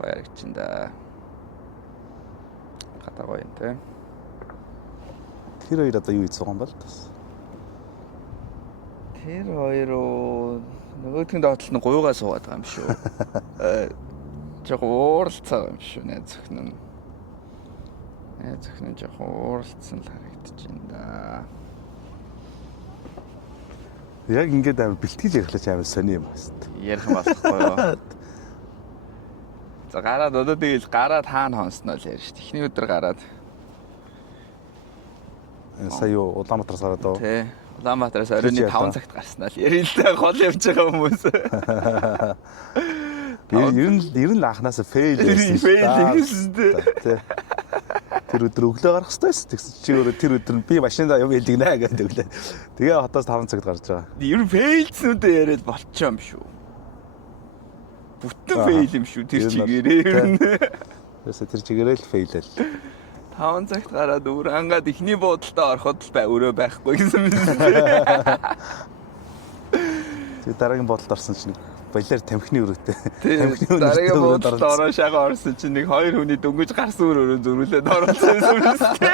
гоё харагдчихин да. Гадаа гоё юм те. Тэр хоёр одоо юу хийж байгаа юм бол тас. Тэр хоёроо нөгөөдгөнд доотлол нь гуйгаа суугаад байгаа юм шүү. Жог ууралцаа юм шүү нэ зөвхөн. Зөвхөн жог ууралцсан л харагдчихин да. Яг ингээд амар бэлтгэж ярихлаач амар сони юм байна. Ярих юм болохгүй юу? За гараад одоо тэгэл гараад хаана хонсноо л ярьж. Эхний өдөр гараад. Сая юу Улаанбаатараас гараад оо. Тий. Улаанбаатараас оройн 5 цагт гарснаа л ярил л гол явж байгаа хүмүүс. Ер нь анханаас фейл байсан. Фейл гэсэн тий. Тэр өдөр өглөө гарах хэрэгтэй байсан. Тэгсэн чи өөрөө тэр өдөр нь би машинаа юм хэлгэнэ гэдэг өглөө. Тэгээ хотоос 5 цагт гарч байгаа. Ер нь фейлснүүдээ яриад болчихоо юм шүү. Бүтэн фейл юм шүү тэр чигээрээ. Яса тэр чигээрээ л фейлэл. 5 цагт гараад Урангаад ихний буудалтаа ороход л өрөө байхгүй гэсэн юм. Тэгээ дараагийн бодолд орсон чинь балиар тамхины өрөөтэй. Тамхины дараагийн буудалд ороо шагаа орсон чинь нэг хоёр хүний дөнгөж гарсан өрөө зөрүүлээд оруулсан сүрстэй.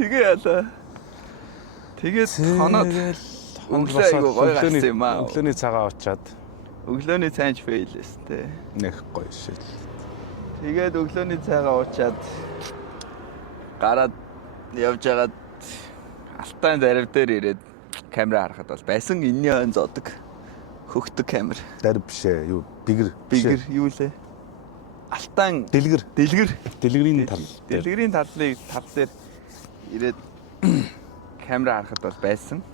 Тэгээ яла. Тэгээд хоноод өглөө айгу гоё гарсан юм аа. Өглөөний цагаа очиад өглөөний цайнч фейлээс те. Нэх гоё шил. Тэгээд өглөөний цайгаа уучаад гараад явж байгаад алтайн зарив дээр ирээд камера харахад бол байсан энэний хон зодог хөхтөг камер. Зарив биш ээ. Юу бигэр юу лээ? Алтайн дэлгэрийн тал. Дэлгэрийн тал дээр ирээд камера харахад бол байсан.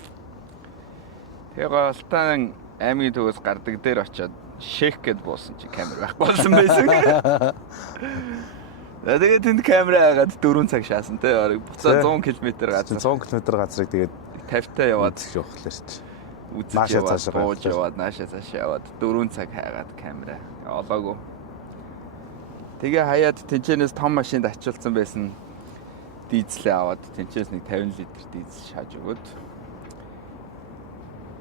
Тэгээ алтайн аймгийн төвөөс гардаг дээр очиод шек гэд буусан чи камер байхгүй болсон байсан. Тэгээд тэнд камера хагаад 4 цаг шаасан те. Буцаа 100 км газар. 100 км газрыг тэгээд 50-таа яваад явахлаа шүү дээ. Наашаа цаашаа яваад наашаа цаашаа яваад 4 цаг хайгаад камера олоогүй. Тэгээ хаяад тэнчэнээс том машинд ачуулсан байсан дизелээ аваад тэнчээс нэг 50 литр дизель шааж өгөөд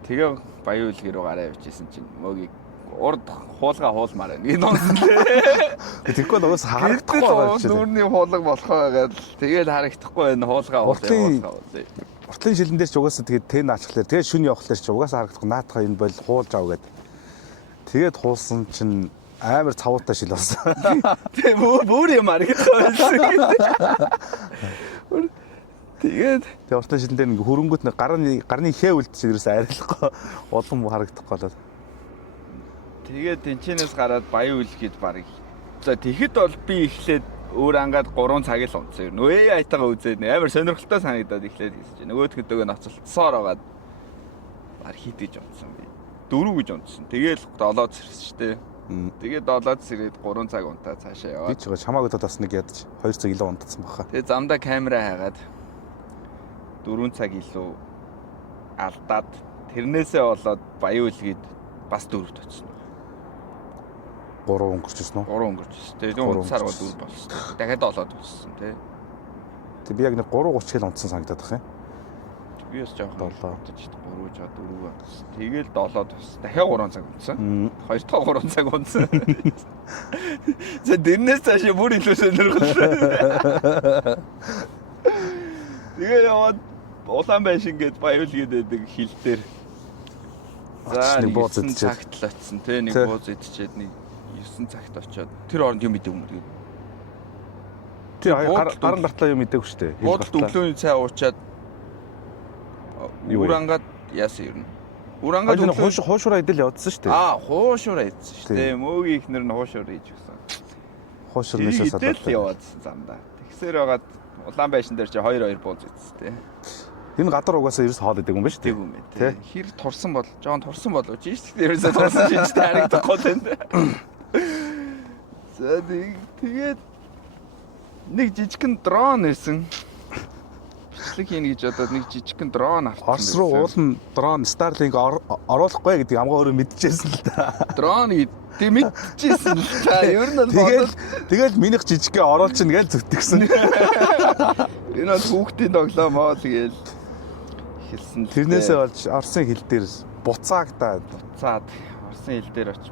тэгээ Баян үлгэр рүү гараа явчихсан чинь мөгийг урд хуулга хуулмаар байна. Энэ онсон тий. Тэгэхгүй нугас харагдахгүй байгаа чинь. Дүүрний хуулга болох байгаад тэгэл харагдахгүй байна. Хуулга хуулаа. Уртлын шилэн дээр ч угаасаа тэгээд тэн ачхлаар тэгээд шүн явахлаар ч угаасаа харагдахгүй наатах энэ бол хуулж ав гэд. Тэгээд хуулсан чинь амар цавуутай шил болсон. Тэг бүр юм харагдахгүй байсан. Тэгээд уртлын шилэн дээр ингээ хөрөнгөт нэг гарны хээ үлдсэн ерөөсөө арилахгүй улам харагдахгүй болоод. Тэгээд тэнчэнээс гараад Баян үлгэд барыг. За тэгэхэд бол би эхлээд өөр ангаад 3 цаг л унтсан. Нөө айтагаа үзээд амар сонирхолтой санагдаад эхлээд хийсэн чинь. Нөгөөдгөө ноцолцсоор агаад бар хит гэж унтсан би. 4 гэж унтсан. Тэгээл 7 зэрэгс штэ. Тэгээд 7 зэрэг 3 цаг унтаа цаашаа яваад. Би ч чамаагүй бас нэг ядаж 2 цаг илүү унтсан баха. Тэгээд замдаа камера хаагаад 4 цаг илүү алдаад тэрнээсээ болоод Баян үлгэд бас 4-т очсон. 3 өнгөрчихсөн үү? 3 өнгөрчихсөн. Тэгээд унтсаар бол 4 болсон. Дахиад 7-д болсон тий. Тэг би яг нэг 3:30 хэл унтсан санагдаад бах юм. Би бас жоохон 3 жоо 4. Тэгээл 7-д болсон. Дахиад 3 цаг унтсан. 2 дахь 3 цаг унтсан. За дэрнээс цаашаа бүр илүү сонирхолтой. Тэгээ яваад Улаанбаатар шингээд Баян үлгэд байдаг хил дээр. За нэг бууз цагт л очсон тий. Нэг бууз идчихэд нэг 9 цагт очиод тэр оронд юм идэв юм тэгээд. Тэр гарын гартлаа юм идэв шүү дээ. Буудалд өглөөний цай уучаад Урангаад яасан юм. Урангаад хуушураа идэл явдсан шүү дээ. Хуушураа идсэн шүү дээ. Мөөгийн ихнэр нь хуушур хийж өгсөн. Хуушур нэшээс идэл яваадсан замдаа. Тэгсээр байгаад Улаанбаатар дээр чи 2 бууз идсэн тий. Энэ гадар угаасаа ерөөс хоол идэг юм байна шүү дээ. Тэг юм тий. Хэр турсан бол жоон турсан болов чи шүү дээ. Ерөөсөө турсан шинж харагдахгүй танд. За тэгээд нэг жижигхэн дрон ирсэн. Бичлэг хийн гэж бодоод нэг жижигхэн дрон авсан. Орос руу уулын дрон Starlink оруулахгүй гэдэг амгаа өөрөө мэдчихсэн л да. Дрон тийм мэдчихсэн л та. Ер нь бол тэгэл минийх жижигхэн оруулж ийн гээл зүтгэсэн. Энэ бол хүүхдийн тоглоом аа тэгэл хэлсэн. Тэрнээсээ болж Оросын хил дээр буцаад Орсын хил дээр очиж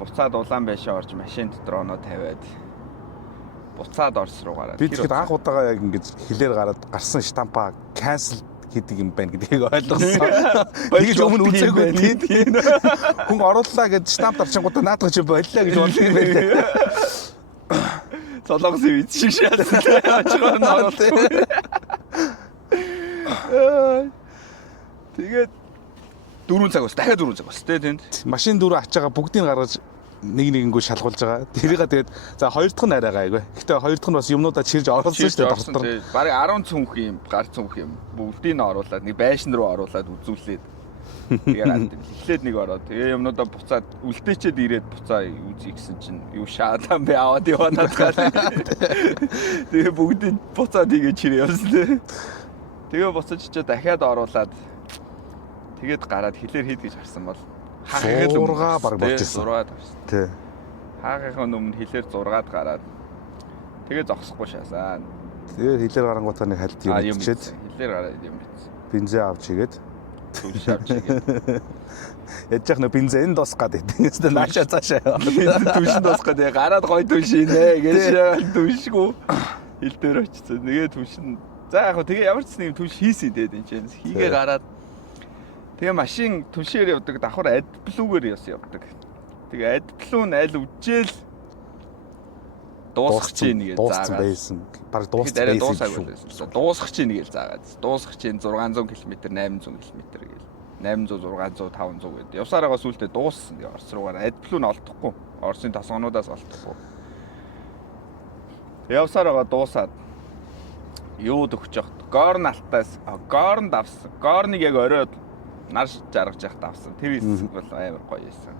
буцаад улаан байшаа орж машин дотор оноо тавиад буцаад Орос руу гараад. Би тэгэхэд анх удаага яг ингэж хилээр гараад гарсан штампа cancel хийдэг юм байна гэдгийг ойлгосон. Тэгэж өмнө үзээгүй тийм. Хүн орууллаа гэж штамп авчингуудаа наадах чи боллоо гэж бодлоо юм байна. Солонгос виз шиг шаасан. Очгоор нь оруулсан. Тэгээд 4 цаг бас дахиад 4 цаг бас тийм. Машин дөрөв ачаага бүгдийг гаргаж нэнгөө шалгуулж байгаа. Тэрийг тэгээд за хоёр дахь нь арай гайгүй. Гэхдээ хоёр дахь нь бас юмнуудаа чирж оруулсан шүү дээ доктор. Бараг 10 цүнх юм, гар цүнх юм. Бүгдийг нь оруулаад нэг байшин руу оруулаад үзүүлээд. Тэгээд эхлээд нэг ороод тэгээ юмнуудаа буцаад үлдээчээд ирээд буцаа үзье гэсэн чинь юу шаатан бэ аваад яваад гал. Тэгээ бүгдийг буцаад игээ чирээ явсан. Тэгээ буцаж чи дахиад оруулаад тэгээд гараад хилээр хийд гэж харсан бол хаагал 6 баг болж ирсэн. 6-аад харсан. Тий. Хаагийнхаа өмнө хилээр 6-аад гараад тэгээ зогсохгүй шаасаа. Тэгээ хилээр гарангуудаа нэг хальт юм бичээд хилээр гараад юм бичсэн. бензин авч игээд түлш авч игээд яж яхна бензин дуусгаад идэв. Наашаа цаашаа. Түлш дуусгаад гараад гой түлш инэ гэж түлшгүй хил дээр очсон. Тэгээ түлш нь за яг тэгээ ямар ч нэг түлш хийсэн дээ энэ чинь. Хийгээ гараад тэгээ машин түлшээр явдаг давхар адблүүгээр явдаг. Тэгээ адблүү нь аль үжээл дуусах чинь гэж заагаад байсан. Бараг дууссан байсан. Дуусах чинь гэж заагаад. Дуусах чинь 600 км, 800 км гээл. 800, 600, 500 гэдэг. Явсараагаа сүултээ дууссан. Орос руугаар адблүү нь олдохгүй. Оросын тасгонуудаас олдохгүй. Явсараагаа дуусаад юу төгч явахт горн алтаас горн давсан. Горныг яг оройд нар жаргаж явахт авсан. Тэр хэсэг бол амар гоё байсан.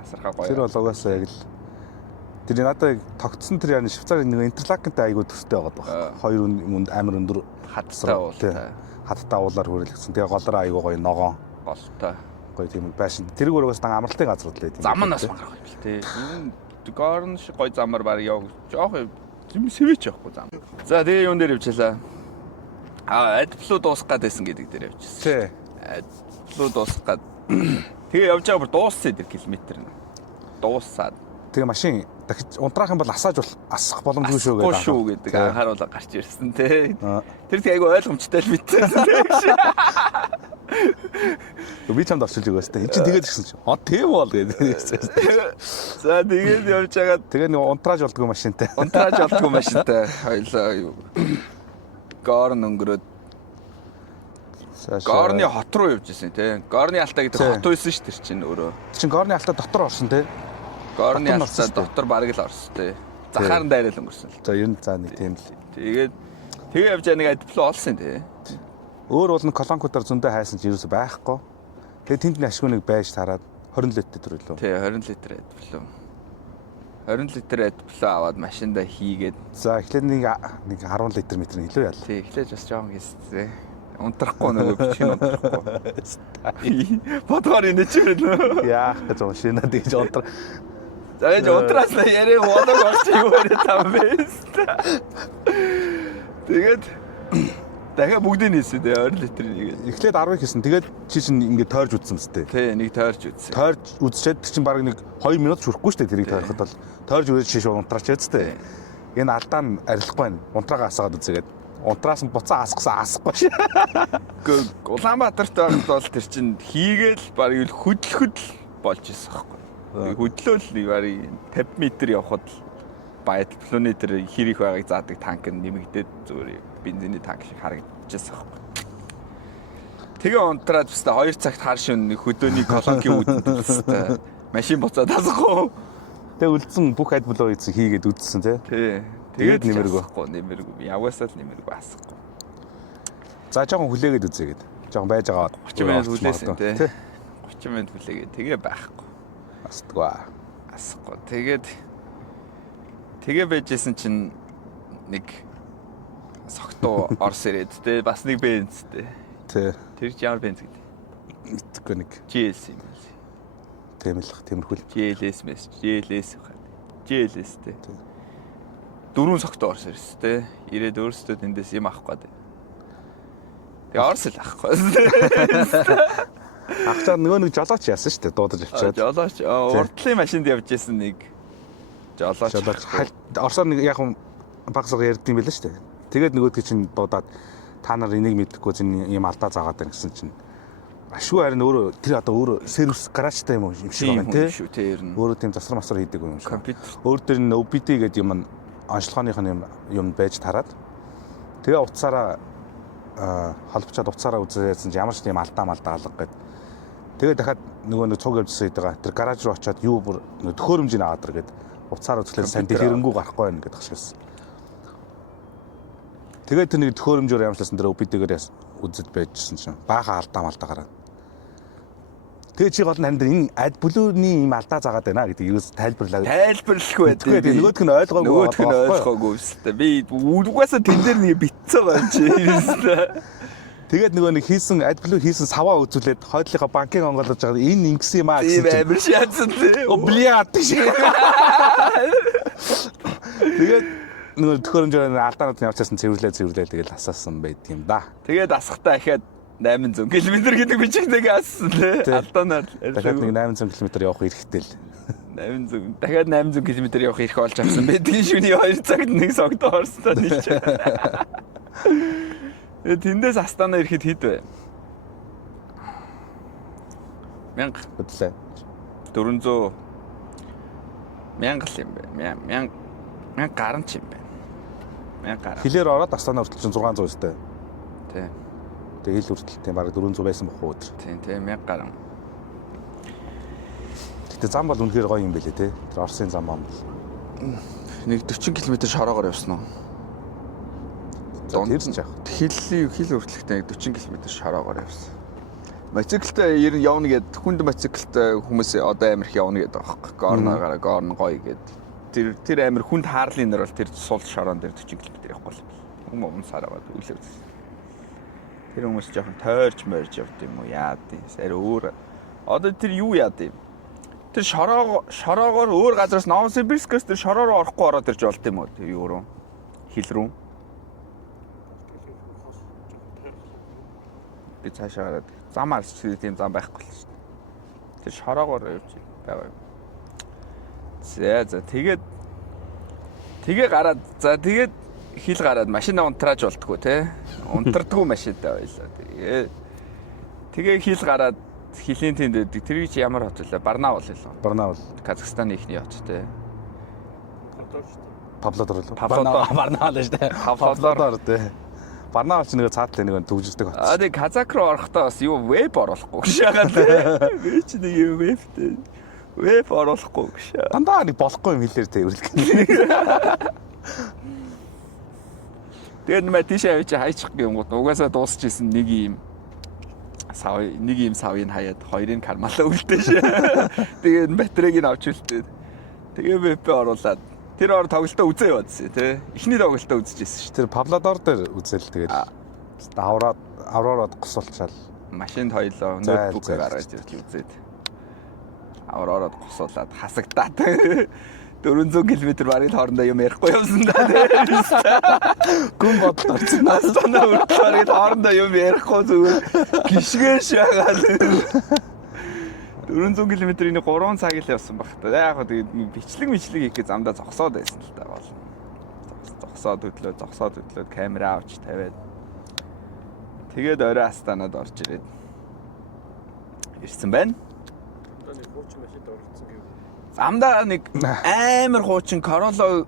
Тасархаа гоё. Тэр бол угаасаа яг л тэр надад тогтсон тэр яа Швейцарын нэг интерлакентай айгуу төстэй байгаад байна. Хоёр үнд амар өндөр хаттай уултай. Хаттай уулаар хүрээлгсэн. Тэгээ голоор айгуу гоё ногоон. Голтой. Гоё тийм байшин. Тэрийг угаас дан амралтын газар лээ. Зам нь бас мангарах юм л тээ. Энэ горн шиг гоё замаар баг яв. Жоох юм сэвэж явахгүй зам. За тэгээ юун дээр явчихлаа. Адблуу дуусах гэдсэн гэдэг дээр явчихсан. Тий. Адблуу дуусах гээд тэгээ явж байгаа бүр дууссан тэр километр нь. Дуусаад. Тэгээ машин дахиж унтраах юм бол асах боломжгүй шүү гэдэг. Асахгүй шүү гэдэг анхааруулга гарч ирсэн тий. Тэр тэг айгу ойлгомжтой л битсэн. Би чамд орчилж өгөөс тээ. Энд чинь тэгээд ирсэн чинь. Тийм бол гэдэг. За тэгээд явж байгаа. Тэгээ нэг унтрааж болдгоо машинтай. Унтрааж болдгоо машинтай. Хоёлоо юу. Горн өнгөрөөд Горны хот руу явж ирсэн тий. Горны алтаа гэдэг хот байсан шүү дээ чинь өөрөө. Чин Горны алтаа дотор орсон тий. Горны алтаа дотор бараг л орсон тий. Захаар нь дайрал өнгөрсөн л. За ер нь за нэг тийм л. Тэгээд тэгээ явж байгаа нэг адблуу олсон тий. Өөр бол нэг колонкуудаар зөндөө хайсан ч юусо байхгүй. Тэгээ тэнд нэг ашгүй нэг байж тараад 20 литр төрлөө. Тий 20 литр адблуу. 20 литр адблуу аваад машиндаа хийгээд. За эхлээд нэг 10 литр метр илүү яа. Тий эхлээж бас жоохон хийстэй. Унтрахгүй нөгөө бичих унтрахгүй. Бодгоор энэ ч юм. Яах гэж машина тэгж унтра. За яаж унтраас яриа бодог болчих юу вэ там бэ? Тэгээд дахиад бүгдийг нээсэн дээ 20 литр нэгээд. Эхлээд 10 хийсэн. Тэгээд чи чинь ингээд тойрж үтсэн мэт. Тий, нэг тойрж үтсэн. Тойрж үтсчээд чинь баг нэг 2 минут хүрэхгүй шүү дээ тэрийг тойроход бол. Тойрж үрээд шиш унтраач яцтэй. Энэ алдаа нь арилахгүй байна. Унтраагаа асаагаад үзээгээд. Унтраас нь буцаа асахгүй шээ. Гэхдээ Улаанбаатарт байхад бол тэр чинь хийгээл баг юу хөдлөхөд болж ирсэн байхгүй. Хөдлөөл нэг барыг 50 м явхад баядлууны тэр хэр их байгааг заадаг танк нь нэмэгдээд зүгээр бензиний танк шиг харагдчихсан байхгүй. Тэгээ унтраад өстой 2 цагт хар шөнө хөдөөний колонкийн үүдэнд өстой машин буцаад тасахгүй. Тэгээ үлдсэн бүх адблуу ийцэн хийгээд үдсэн тий. Тэгээд нэмэргүй. Яваасаа л нэмэргүй асахгүй. За жоохон хүлээгээд үзээгээд. Жоохон байж байгаа. 30 минут хүлээсэн тий. 30 минут хүлээгээд тэгээ байхгүй. Асахгүй. Тэгээ байжсэн чинь нэг согтуу орс ирээд тий бас нэг бензтэй. Тий. Тэр ямар бенз гэдэг? Мэдгүй нэг. GS юм л. Тиймэрхүү. GLS тий. 4 согтуу орс ирсэн тий. Ирээд өөрсдөө тэндээс юм авах гээд. Тэгээ орс л авахгүй. Ахчаа нөгөө нэг жолооч яасан шүү дээ дуудаж авчаад. Жолооч урдлын машинд явж исэн нэг жолооч. Орсоор нэг яг багсаг ярьдсан байлаа шүү дээ. Тэгээд нөгөөдгөө чинь дуудаад та нар энийг мэдэхгүй зин юм алдаа заагаад байна гэсэн чинь ашгүй харин өөрөө тэр одоо өөрөө сервис гаражтай юм шиг байна тий. Өөрөө тийм засвар масвар хийдэг юм шиг. Өөр дээр нь OBD гэдэг юм онцлогооных юм байж тараад тэгээ утсаараа холбочоод утсаараа үзээсэн чинь ямар ч тийм алдаа алга гэдэг. Тэгээ дахиад нөгөө нэг цуг явжсан хэдийгаа тэр гараж руу очиод юу бүр төхөөрөмжийг аваад ир гэдэг утсаар үзлээ сайн дэлгэрэнгүй гарахгүй байх гэдэг шигсэн. Тэгээд тэр нэг төхөөрөмжөөр ямшласан тэр OBD-гээр үзэж байжсэн чинь баахан алдаа гараад. Тэгээ чи гол нь харин энэ AdBlue-ний юм алдаа заагаад байна гэдэг юу тайлбарлах байдаг. Нөгөөх нь ойлгоогүй өстэй. Би угаасаа тэн дээр нэг битцээ байгаа чи. Тэгээд нөгөө нэг хийсэн AdBlue хийсэн саваа үзүүлээд хойдлынхаа банкыг онгоолгож байгаа энэ ингэсэн юм аа гэсэн. Тийм амар шаадсан тий. Блиат шиг. Тэгээд нөгөө төхөөрөмжөөр алдаанууд нь явчихсан цэвэрлээ тэгэл асаасан байт юм да. Тэгээд асахтаа ахаад 800 км гэдэг бичигтэйг ассан тий. Алдаанаар. Дахиад нэг 800 км явах хэрэгтэй л. 800 дахиад 800 км явах эрх олж авсан байдгийн шүний 2 цагт нэг согдоо орстой нэг. Тэндээс Астана ирэхэд хэд вэ? 1000 хөдлөө. 400 1000 л юм бэ. 1000 гарan ч юм бэ. 1000 гарan. Хилээр ороод Астана хүртэл 600 өстэй. Тий. Тэгээ хил хүртэл тийм бараг 400 байсан бохоо өдөр. Тийм 1000 гарan. Гэтэ зам бол үнэхээр гоё юм байлээ те. Тэр Оросын зам бам бол. Нэг 40 км шороогоор явсан уу? Тэрсэн жаах. Хил хүртэлхтэй 40 км шороогоор явсан. Мотоциклтай ер нь явна гэд хүнд мотоциклтай хүмүүс одоо амирх явна гэдэг байгаа байхгүй. Горн гоё гэд. Тэр амир хүнд хаарлын нэр бол тэр сул шороон дээр 40 км явахгүй л. Хүмүүс сараад үлээ үзсэн. Тэр хүмүүс жоохон тойрч морж явд юм уу яад юм. Сар өөр. Одоо тэр юу яад юм? Тэр шороогоор өөр газараас Новосибирскээс тэр шороо руу орохгүй ороод ирж болд юм уу? Тэр юу руу? Хил рүү. Би цаашаа гараад замаар тийм зам байхгүй л шүү дээ. Тэр шороогоор явж байгаа юм. За тэгээ гараад тэгээд хил гараад машинаа унтрааж болтгоо те. Унтардгүй машинтай байлаа. Тэгээ хил гараад хилийн тэнд байдаг. Тэр чи ямар хот вэ? Барнаул лээ. Барнаул. Казахстаны ихний хот те. Павлодар л. Барнаул шүү дээ. Павлодар те. Барнаул ч нэг цаатлаа нэг төвжирдэг хот. Тэг Казак руу орохдоо бас юу веб оруулахгүй шагаад те. Би ч нэг юм вебтэй. Веб оруулахгүй гэж. Дандаа нэг болохгүй юм хэлээр тэрвэрлэх. Тэгээд нэмээ тийшээ авчи хайчих юм гот угаасаа дуусч исэн нэг юм савыг хаяад хоёрын кармалаа үлдээш. Тэгээд батарейг нь авч үлдээд. Тэгээ веб оруулаад тэр ор тоглолтоо үзээ яваадсэн тий. Эхний тоглолтоо үзчихсэн шүү. Тэр Павлодар дээр үзэл тэгээд авраад госолчаал. Машинд хоёлоо ноутбукээр гаргаж ирэл үзээд. Авраад госуулаад хасагдаад 400 км барыг хоорондоо юм ярихгүй явсан да. Гүн бодол орсон. Астана үргэлж хоорондоо юм ярихгүй зүгээр гიშгээр шагаад 400 км-ийн 3 цаг л явсан баг та. Яг хөө тэгээд бичлэг хийх гэж замдаа зогсоод байсан л та бол. Зогсоод хөдлөөд камера авч тавиад. Тэгээд орой Астанад орж ирээд ирсэн байна. Одоо нэг хуучин машинд оролцсон гэв. Замдаа нэг амар хуучин Corolla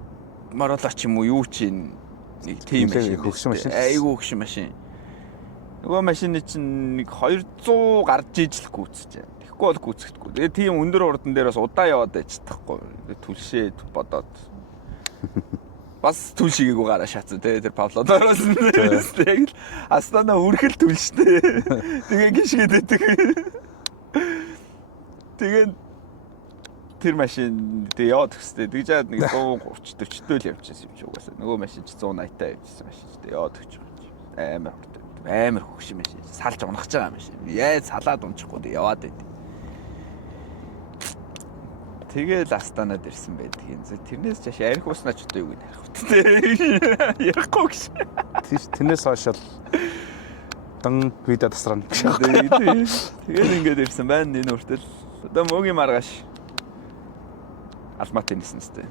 ч юм уу юу чинь нэг тийм хөгшин машин. Айгуу хөгшин машин. Нөгөө машины чинь нэг 200 гарч ижил гүйцэж. Тэгэхгүй бол гүйцэхдэггүй. Тэгээ тийм өндөр урдан дээр бас удаа яваад байж тахгүй. Түлшээд бодоод. Бас түлшигээгүй гараа шатсан тий тэр Павлодараас нь. Тэгэл Астана үргэлж түлштэй. Тэгээ гიშгээд байдаг. Тэгээ тэр машин тэгээ яваад өгсдөө. Тэгж яад нэг 130 40 л явчихсан юм чи угаасаа. Нөгөө машин ч 180-таа явчихсан машин ч тэгээ яваад өгч байгаа. Амар хөгшин машин. Салж унах гэж байгаа машин. Яаж салаад унчихгүй тэгээ яваад байд. Тэгэл Астанад ирсэн байдаг юм. Тэрнээс чааш арх уснаа ч одоо юу гэж ярих вэ? Ярихгүй гэж. Тэрнээс хойш л Дан видео тасрана. Тэгээд ингээд ирсэн байна энэ хүртэл. Одоо мөгийн маргааш Алматын нисэн сте.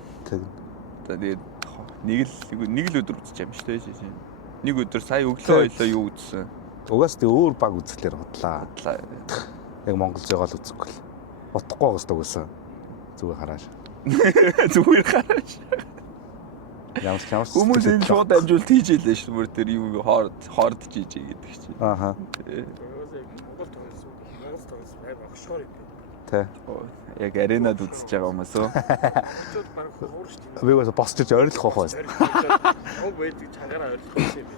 Тэгээд нэг л өдөр үзэж юм шүү дээ. Нэг өдөр сая өглөө ойлоо юу үзсэн. Угаас тэг өөр баг үзэхлээр бодлаа. Яг Монгол зэгаал үзэхгүй л. Утахгүй байгаас дугсан. Зүгээр харааш. Зүгээр харааш. Ямар хүмүүс энэ шууд амжуулт хийж ялээ шүү. Бүр тэр юу хоордж ийж гэдэг чинь. Ааха. Монгол тоглосон яг огшоор юм. Тэ. Яг аренад үзэж байгаа хүмүүс үү? Чууд баг хуур шүү дээ. Би бас босчиж ойрлох واخ байсан. Хог байдаг чангараа ойрлох байсан юм.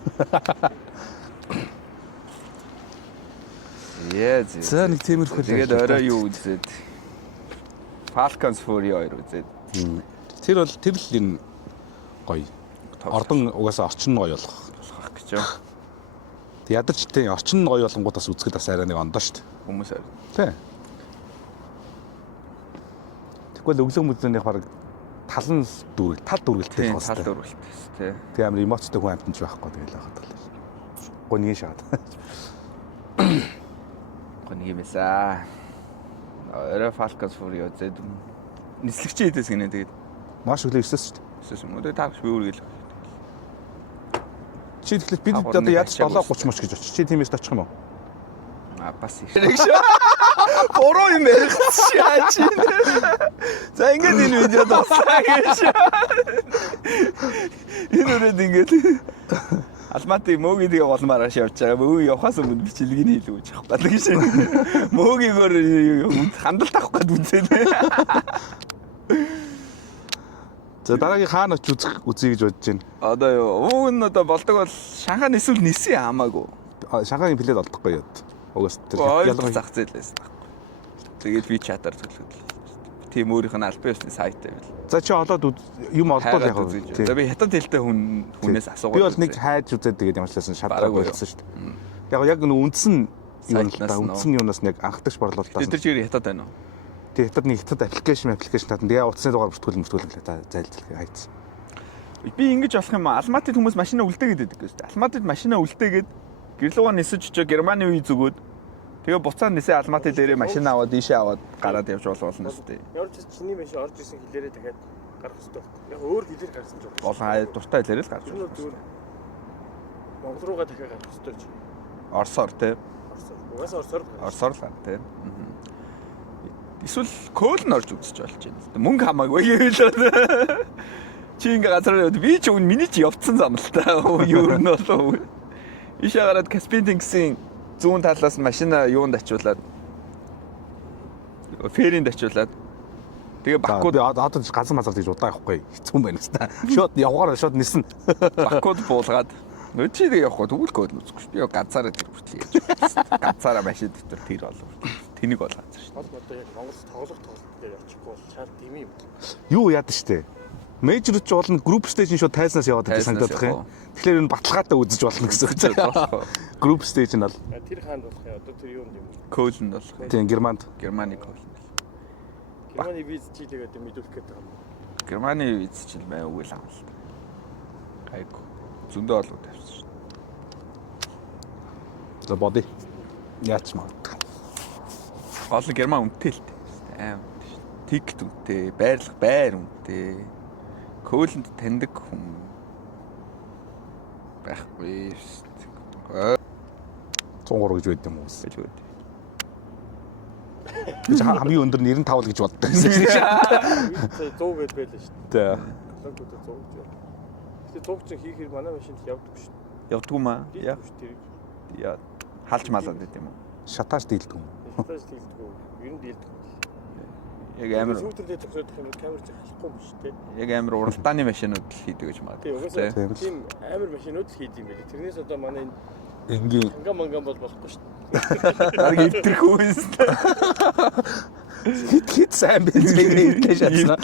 Яа. За нэг тиймэрхүү. Тэгээд орой юу үзээд? Falcons Fury 2 үзээд. Тэр бол тэр л энэ гоё. Ордон угаасаа орчин нь гоё болох гэж юм. Тэг ядарч тийм орчин нь гоё болгонгууд бас үзэхэд бас арай нэг ондоо шүү дээ. Хүмүүс арай. Тий. Тэгвэл өглөө мүдлэнийх баг тал дүүрэлтэй байх тал хэрэгтэй. дүүрэлтэй тий. Тэг амар эмоцтой хүн амтнч байхгүй тэгэл байгаад байна. Гоньгийн шаад. Гоньг юмсаа. Орой Falcons Fury үзээд нислэгч хийдээс гинэ тэгээд Маш өглөө ирсэн шүү дээ. эсвэл мөдөө таарч би үргэл. Чи тэгэхээр бид одоо яаж 7:30 мөч гэж очиж. Чи тиймээс очих юм уу? Бас их шүү. Бороо юм ярьж чи. За ингээд энэ видео дуусаа гэж. Энэ үрээд ингээд Алматы мөөгийн тэгээ гол маргааш явж байгаа. Мөөг явахаас өмнө бичлэгийг хийлгэж явах гэдэг гэж. Мөөгийгөр хандлт авах гэдэг үзээд. За дараагийн хаана очиж үзье гэж бодож байна. Одоо юу нь одоо болдог бол Шанхай эсвэл нисэн хамаагүй. Шанхайгийн плед олдохгүй яд. Угаас тэр ялгар зах зээлээс байхгүй. Тэгээд би чатаар зөвлөдөг. Тийм өөрийнх нь аль биесний сайт байвал. За чи олоод юм олдоод яг үү. За би хятад хэлтэй хүнээс асуугаад. Би бол нэг хайж үзээд тэгээд ямар ч байсан шадраг болсон шүү дээ. Яг нэг үндсэн юм л да. Үндсэн юунаас нэг анхдагч борлуулалтаас. Тэр чигээр хятад байна уу? Тэгээд хятад нэг хятад аппликейшн татан тэгээ утасны дугаар бүртгүүлэн зайлцлаа хайц. Би ингэж болох юм аа. Алматад хүмүүс машинаа үлдээгээд байдаг гэж. Алматад машинаа үлдээгээд гэрлүүгөө нисэж очоо Германы үе зүгөөд тэгээ буцаа нисээ Алматы дээрээ машин аваад ийшээ аваад гараад явж болно шүү дээ. Ямар ч чиний машин орж исэн хэлээрээ дахиад гарах хэрэгтэй байна. Яг өөр хэлээр гарсан ч байна. Болон дуртай хэлээр л гарч байна. Монгол руугаа дахиад гарах хэрэгтэй ч. Орсоор тий. Угаасаа орсоор л гар тий. Эсвэл Кölн орж үзэж болж байна. Мөнгө хамаагүй гэвэл чи ингээ газар би ч миний чи явцсан зам л та. Юу нь болов. Ишээ гараад Каспийн тэнгисийн зүүн талаас нь машина юунд ачуулаад феринд ачуулаад тэгээ Бакууд одоо газар мазар гэж удаа явахгүй хэцүү байна л та. Шууд явгаар шууд нисэн. Бакууд буулгаад чи тэгээ явахгүй тэгвэл Кölн үзэхгүй шүү. Би ганцаараа тэр хүртэл яаж. Ганцаараа машин дотор тэр болов. Тэнийг бол газар шүү. Одоо яг Монгол тоглох дээр явчихгүй бол чаар дими юм. Юу яад штэ. Мейжер ч болно групп стейжн шууд тайзнаас яваад байгаа санагдах юм. Тэгэхээр энэ баталгаатай үзэж болно гэсэн үг чинь. Групп стейж нь бол тэр хаанд болох юм. Одоо тэр юунд юм? Кölн болох. Тийм Германд. Германы Кöln. Германы виз чи тэгээд мэдүүлэх гэдэг юм. Германы виз ч л бай үгүй л авал. Гайгүй. Зөндөө олоо тавьсан шүү. За боди. Яач маа. Гол нь Герман үнэтэй л дээ. Үнэтэй шүү. Тикт үнэтэй, байрлах байр үнэтэй. Кölнд таньдаг хүн байхгүй шүү. 103 гэж байд юм уу? Гэж байд. Би хамгийн өндөр 95 л гэж боддог. 100 гэд байлаа шүү. Тэ. Логод 100 гэж. Тэгээ 100 ч хийхээр манай машинд явдаг шүү. Явдгүй маа. Яг тэр. Яа. Халж малаад байт юм уу? Шатааж дийлдэг юм. Шатааж дийлдэг. Ер нь дийлдэг. Яг амар сүүтрдээ зогсоодох юм камер зах болохгүй юм шүү дээ. Яг амар уралдааны машинууд л хийдэг гэж магадгүй. Тийм угаасаа тийм амар машинууд л хийдэг юм байли. Тэрнээс одоо манай энэ энгийн манган бол болохгүй шүү дээ. Ариг өвтөрхөө юм. Хит сайн бэлтгэл өвтлээ шатна.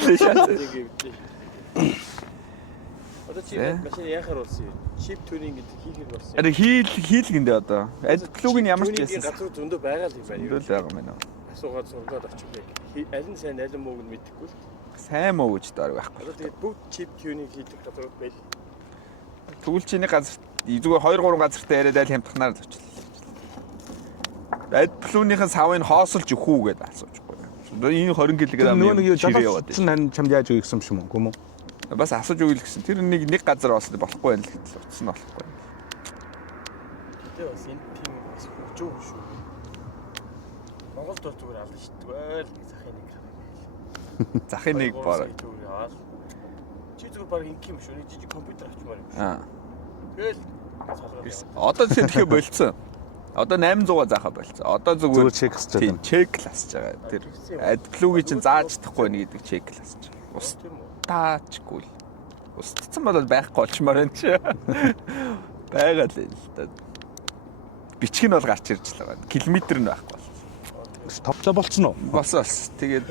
Одоо чи машин яхаар болсон юм? Chip tuning гэдэг хийхээр болсон юм. Ариг хийлгэндээ одоо. Адплуг нь ямар ч байсан. Газар зөндөө байгаа л юм байна. Зөндөө л байгаа юм байна. Асуугаад сургаад очихгүй. Аль нь сайн аль нь мууг нь мэдэхгүй л. Сайн муу гэж даар байхгүй. Одоо тэгээд бүгд chip tuning хийдэг газрууд байл. Тэгвэл чиний газар зүгээр 2 3 газартай яриад аль хямдхнаар зочлоо. AdBlue-ийн савыг хоосолж өгөх үү гэдээ асуужгүй. Энэ 20 кг Нөгөө нэг чирээ яваад. чинь чамд яаж өгөх юм шиг юм уу? Бас асууж өгөл гэсэн. Тэр нэг газар олсон болохгүй байх л гэсэн. Утсан нь болохгүй. Тэгээ бас энэ тийм бас хөгжөө шүү. Монголд бол зүгээр алан шийдвэл захын нэг харах юм. Захын нэг баг. Чи зүгээр баг инх юм шүү. Жижиг компьютер авчмаар юм. Тэгэл Одоо тэгэхээр болцсон. Одоо 800 заахаа болцсон. Одоо зүгээр чек хийж байгаа. Чек классж байгаа. Тэр AdBlue-гийн чинь зааж чадахгүй нэг гэдэг чек классж байгаа. Устаачгүй. Устцсан бол байхгүй болчмаар байна чи. Байгаа л л да. Бичиг нь бол гарч ирж л байгаа. Километр нь байхгүй болсон. Товцоо болцсон уу? Болсон. Тэгээд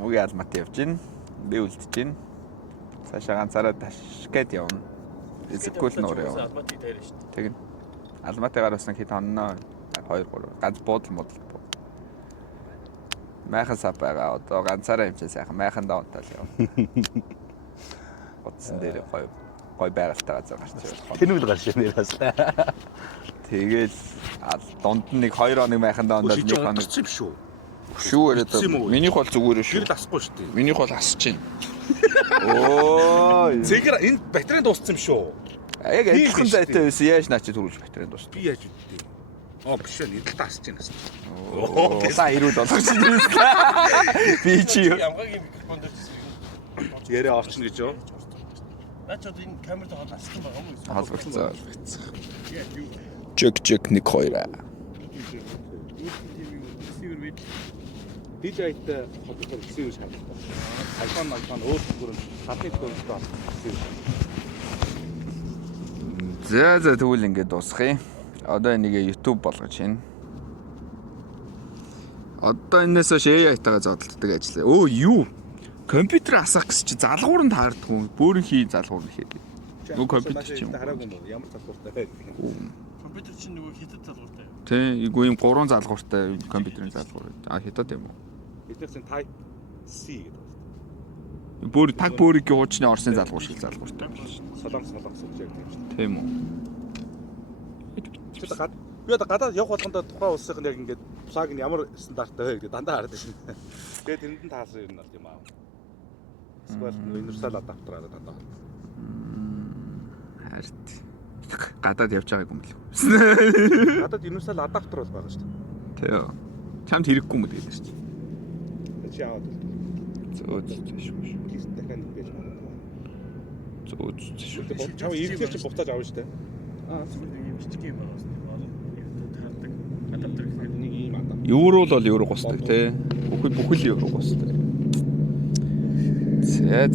мөгийн алмат явж гин. Би үлдэж гин. Цаашаа ганцаараа ташгээд явна. Эсвэл нөр явна. Алматыг таарна шүү дээ. Тэгнь. Алматыг гаргасан хэд хонноо 2 3 ганц буудал модал. Майхан сав байгаа. Одоо ганцаараа юм чи сайхан майхан даунтал яв. Утсан дээр гой байгальтай газар гарч ирэл. Тэнүүл гарч ирнээс. Тэгэл дунд нь нэг 2 хоног майхан даунтал нэг хоног юм шүү. шүү яриад. Минийх бол зүгээр шүү. Гэрэл асахгүй шүү дээ. Минийх бол асч чинь. Оо. Цэгэр энэ батарей дууссан юм шүү. Яг адилхан зайтай байсан. Яаж наа чи түрүүлж батарей дуусна. Би яаж үддээ. Биш ээ, эдэлт асч байна гэсэн. Са ирүүд болгож байна. Би чи Ямгагийн микрофон дээр яриа орчин гэж юу? наа ч одоо энэ камерт холбогдсон байгаа юм уу? холбогцоо. Чек 1 2. DJI-тэй холбогдсон гэсэн юм шаардлагатай. iPhone өөр зүгээр хатны төвлөрөлтөд гэсэн. За тэгвэл ингээд дуусгая. Одоо энийг YouTube болгож байна. Одоо энэс хойш AI-тайгаа зодтолдог ажиллаа. Өө юу? Компьютер асах гэсэн чи залгуур нь таардгүй. Бөөрн хий залгуур нь хийдэг. Нөгөө компьютер чинь хараагүй юм. Ямар залгууртай байдаг. Компьютер чинь нөгөө хятад залгууртай. Тэ, эгүй юм 3 залгууртай компьютерийн залгуур. Хятад юм уу? Бид нар Type C гэдэг байна. Бүр таг бөөрийн хуучны Орсын залгуур шиг залгууртай. Солонгос гэж яг тийм шүү. Тийм үү. Би одоо гадаад явах болгондоо тухайн улсын яг ингээд плаг нь ямар стандарттай вэ гэдэг дандаа хардаг шин. Тэгээд тэрэнд нь таасан юм бол юм аа. Эсвэл универсал адаптер аваад дандаа. Харт. Гадаад явж байгааг юм бэл. Гадаад универсал адаптер бол байгаа шүү дээ. Тийм. Чамд хэрэггүй юм гэдэг шүү дээ. Чи яваад Зөө шүү. гис дахиад нэг байж байна. Зөө шүү. Чам ирэх чи буцааж авна шүү дээ. Нэг юм бичиг юм байгаа хардаг. Адаптер гэх Нэг ийм адаптер. Евро бол евро гусдаг тий. Бүхэл евро гусдаг. За.